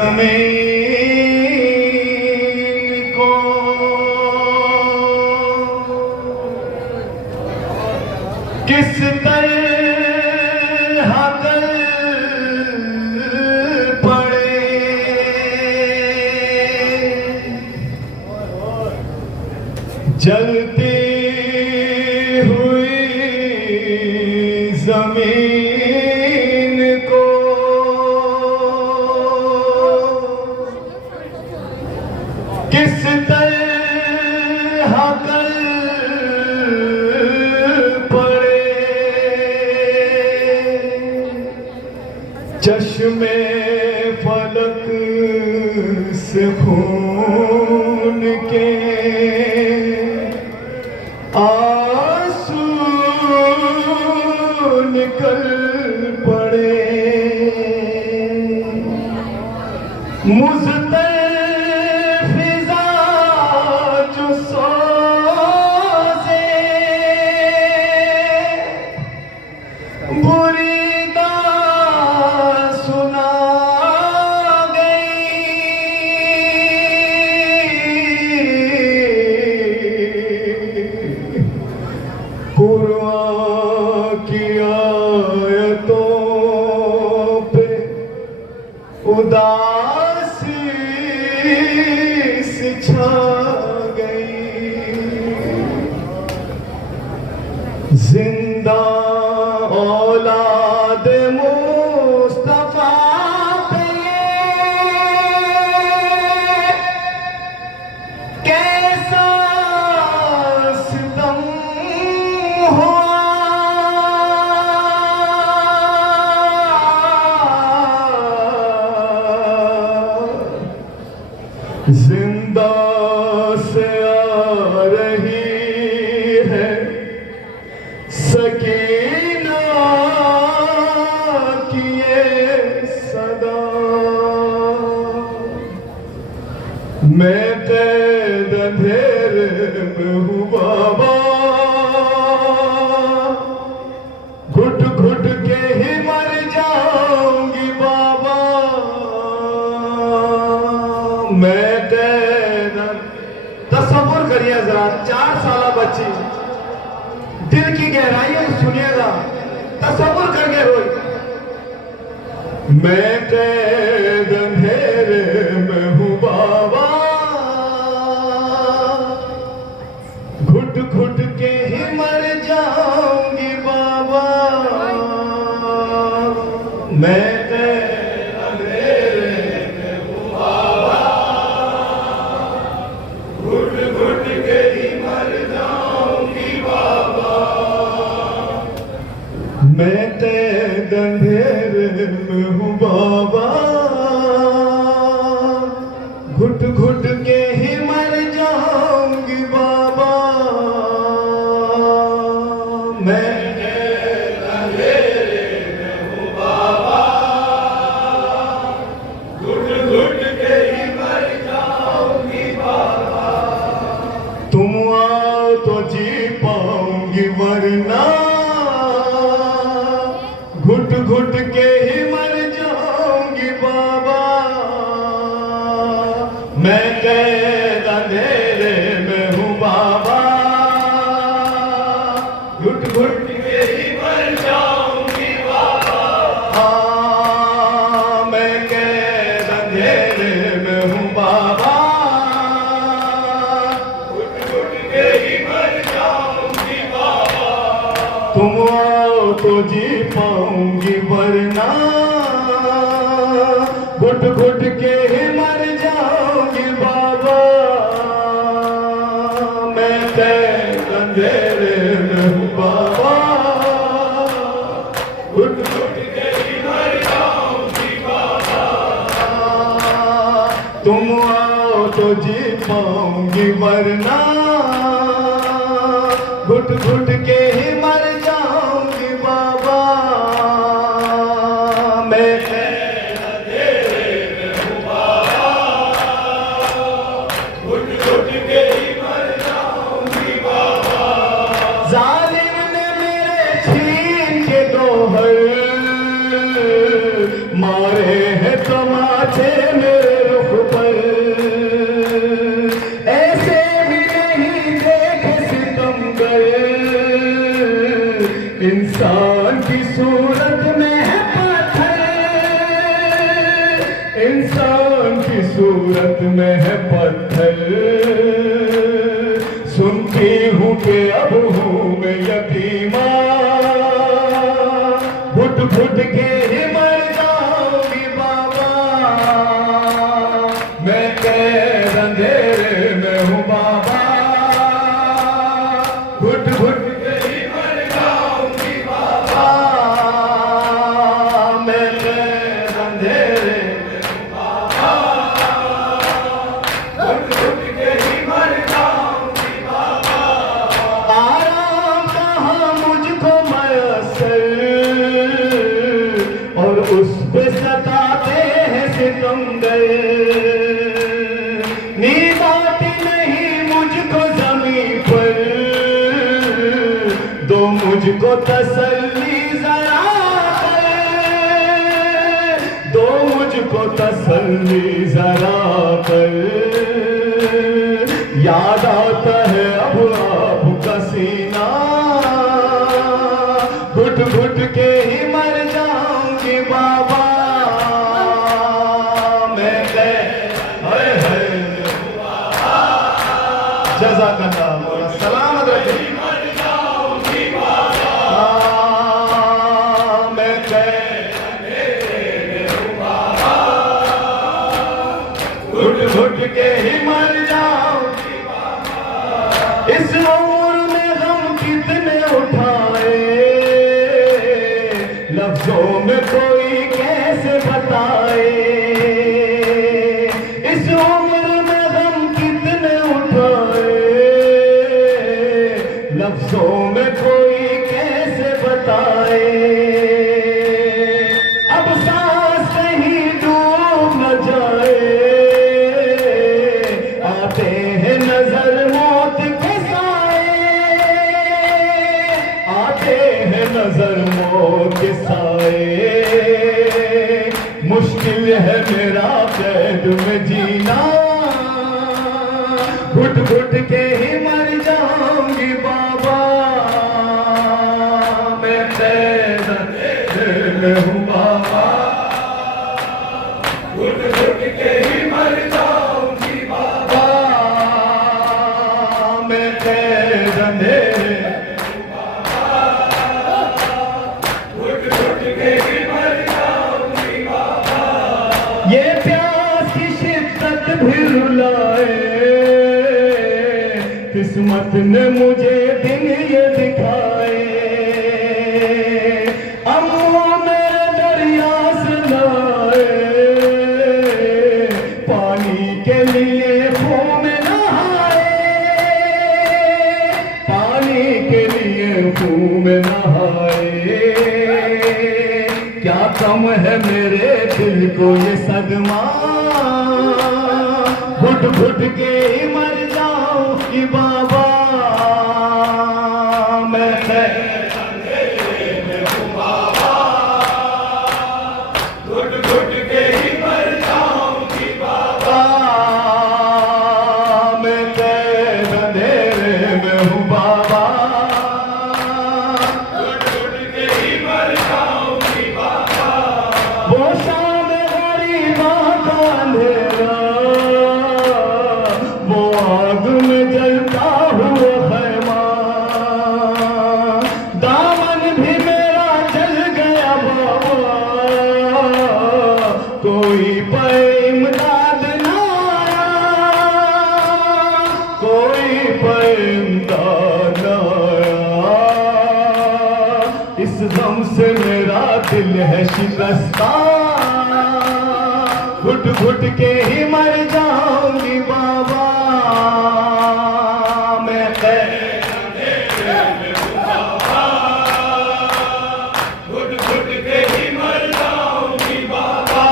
ज़मीन को किस तरह गल पड़े, जलती हुई ज़मीन को किस तरह गल पड़े, चश्मे फलक से खून के आंसू निकल पड़े, मुझतर फिजा जो सोजे बुरी दाद सुना कुरान की आयतों पे उदासी से छा गई, जिंदा औलाद मुस्तफा पे कैसा सितम हुआ, जिंदा से आ रही है सकीना की ये सदा, मैं कैद अंधेरे में हूँ बाबा, घुट घुट के ही मर जाऊंगी बाबा, मैं तसव्वुर करिए जरा, 4 साल बच्ची दिल की गहराइयों से सुनिएगा, तसव्वुर करके रोई, मैं कैद अंधेरे में हूँ बाबा, घुट घुट के ही मर जाऊंगी बाबा, मैं मैं कैद अंधेरे में हूँ बाबा, घुट घुट के ही मर जाऊंगी बाबा, मैं कैद अंधेरे में हूँ बाबा, घुट घुट के ही मर जाऊंगी बाबा, तुम आओ तो जी पाऊंगी वरना घुट घुट के ही मर जाऊंगी बाबा, मैं कैद अंधेरे में हूँ बाबा, घुट घुट के ही मर जाऊंगी बाबा, हाँ मैं कैद अंधेरे में हूँ बाबा, घुट घुट के ही मर जाऊंगी बाबा, तुम आओ तो जी पाऊंगी वरना घुट घुट के ही मर जाऊंगी बाबा, मैं कैद अंधेरे में हूँ बाबा, घुट घुट के ही मर जाऊंगी बाबा, तुम आओ तो जी पाऊंगी वरना घुट घुट के ही मर जाऊंगी बाबा, मैं कैद अंधेरे में हूँ बाबा, घुट घुट के ही मर जाऊंगी बाबा, जालिम ने मेरे छीन के दोहर मारे हैं तमाचे मेरे रुख पर, ऐसे भी नहीं देखे सितमगर। इंसान की सूरत में है पत्थर, इंसान की सूरत में है पत्थर। सुनती हूँ कि अब हूँ मैं यतीमा, घुट घुट के ही मर जाऊंगी बाबा। मैं कैद अंधेरे में हूँ बाबा, घुट घुट के ही मर जाऊंगी बाबा। मैं कैद अंधेरे में हूँ बाबा, घुट घुट के ही मर जाऊंगी बाबा। आराम कहाँ मुझको मयसर, और उस पे सताते हैं सितमगर। नींद आती नहीं मुझको ज़मीं पर, दो मुझको तसल्ली जरा कर, दो मुझको तसल्ली जरा कर। याद आता है अब आपका सीना, घुट घुट के ही मर जाऊंगी बाबा। मैं जज़ाकल्लाह मौला सलामत रखे। मैं घुट घुट के ही मर जाऊंगी बाबा। इस उम्र में गम कितने उठाए, लफ्जों में कोई कैसे बताए। इस उम्र में गम कितने उठाए, लफ्जों में कोई कैसे बताए। अब सांस कहीं डूब न जाए, आते हैं नजर मौत के साए, आते हैं नजर मौत के साए। मुश्किल है मेरा कैद में जीना, घुट घुट के ही मर जाऊंगी बाबा। मैं कैद में हूँ बाबा, घुट घुट के ही मर जाऊंगी बाबा। मैं कैद में हूँ बाबा, घुट घुट के ही मर जाऊंगी बाबा। ये प्यास की शिद्दत भी रुलाए, किस्मत ने मुझे दिन ये दिखाए। अम्मू मेरे दरिया से लाए, पानी के लिए खूह में नहाए, पानी के लिए खूह में नहाए। क्या कम है मेरे दिल को ये सदमा, घुट घुट के ही मर जाऊंगी बाबा। मैं अंधेरे में हूँ बाबा, घुट घुट के ही मर जाऊंगी बाबा। मैं कैद अंधेरे में हूँ बाबा, घुट घुट के ही मर जाऊंगी बाबा। वो शाम गरीबा का अंधेरा, वो आग में जलता हुआ खैमा, दामन भी मेरा जल गया बाबा। कोई पे इमदाद ना आया, कोई पे इमदाद ना आया। इस गम से मेरा दिल है शिकस्ता, घुट घुट के ही मर जाऊंगी बाबा। मैं कैद अंधेरे में हूँ बाबा, घुट घुट के ही मर जाऊंगी बाबा।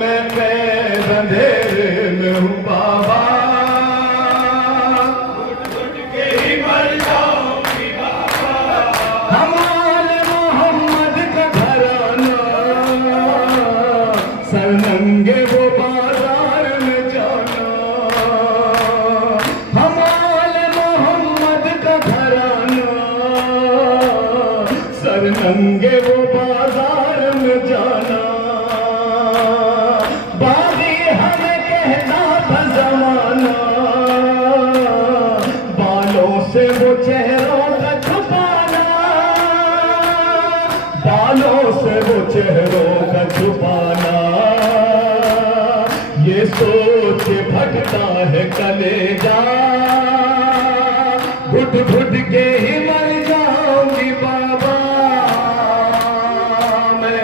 मैं कैद अंधेरे में हूँ बाबा, घुट घुट के ही मर जाऊंगी बाबा। हमारे मोहम्मद का घराना नंगे वो बाजार में जाना, हम आले मोहम्मद का घराना, सर नंगे वो बाजार में जाना। बागी हमें कहता था जमाना, बालों से वो चेहरों का छुपाना, बालों से वो चेहरों का छुपाना। ये सोच के फटता है कलेजा, घुट घुट के ही मर जाऊंगी बाबा मैं।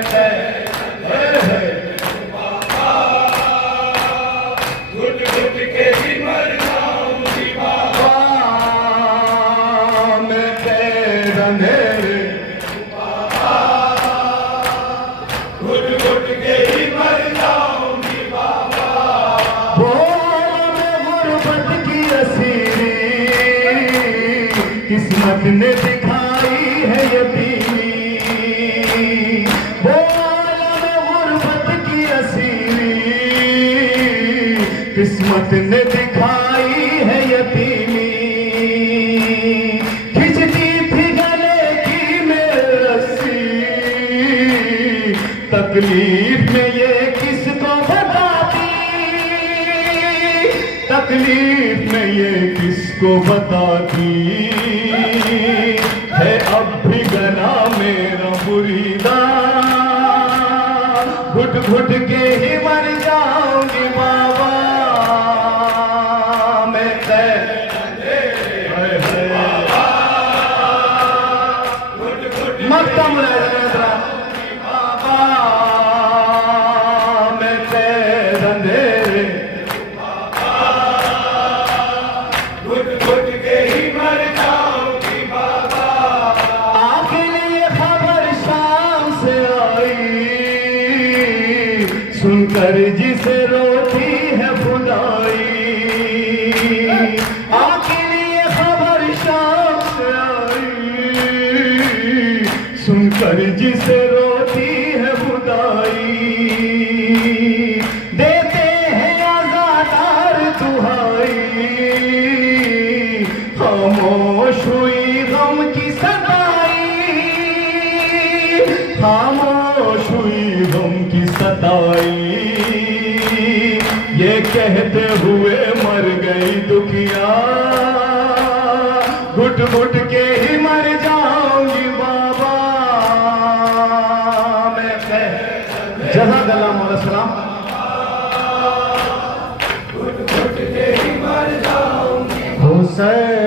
घुट घुट के ही मर जाऊंगी बाबा मैं तेरा मेरे। घुट घुट के ही मर जाऊंगी बाबा। में गुर्बत की असीरी किस्मत ने दिखाई है यतीमी, वो आलम गुर्बत की असीरी किस्मत ने दिखाई है यतीमी। खिंचती थी गले की मेरे रस्सी, तकलीफ में ये किसको बताती, तकलीफ में ये किसको बताती है। अब भी गला मेरा मुरीदा, घुट घुट के ही मर जाऊंगी बाबा मैं। मक्का मुलायजा बाबा मैं तेरा अंधेरे। घुट घुट के ही मर जाऊंगी बाबा। आखिर ये खबर शाम से आई, सुनकर जिसे रोती है खुदाई। आखिर ये खबर शाम से आई, सुनकर जिसे रोती है खुदाई। देते हैं आज़ादार दुहाई, खामोश हुई गम की सताई, खामोश हुई गम की सताई। ये कहते हुए मर गई दुखिया, घुट घुट के ही मर जाऊंगी बाबा मैं। जज़ाकल्लाह मौला सलाम। घुट घुट के ही मर जाऊंगी हुसैन।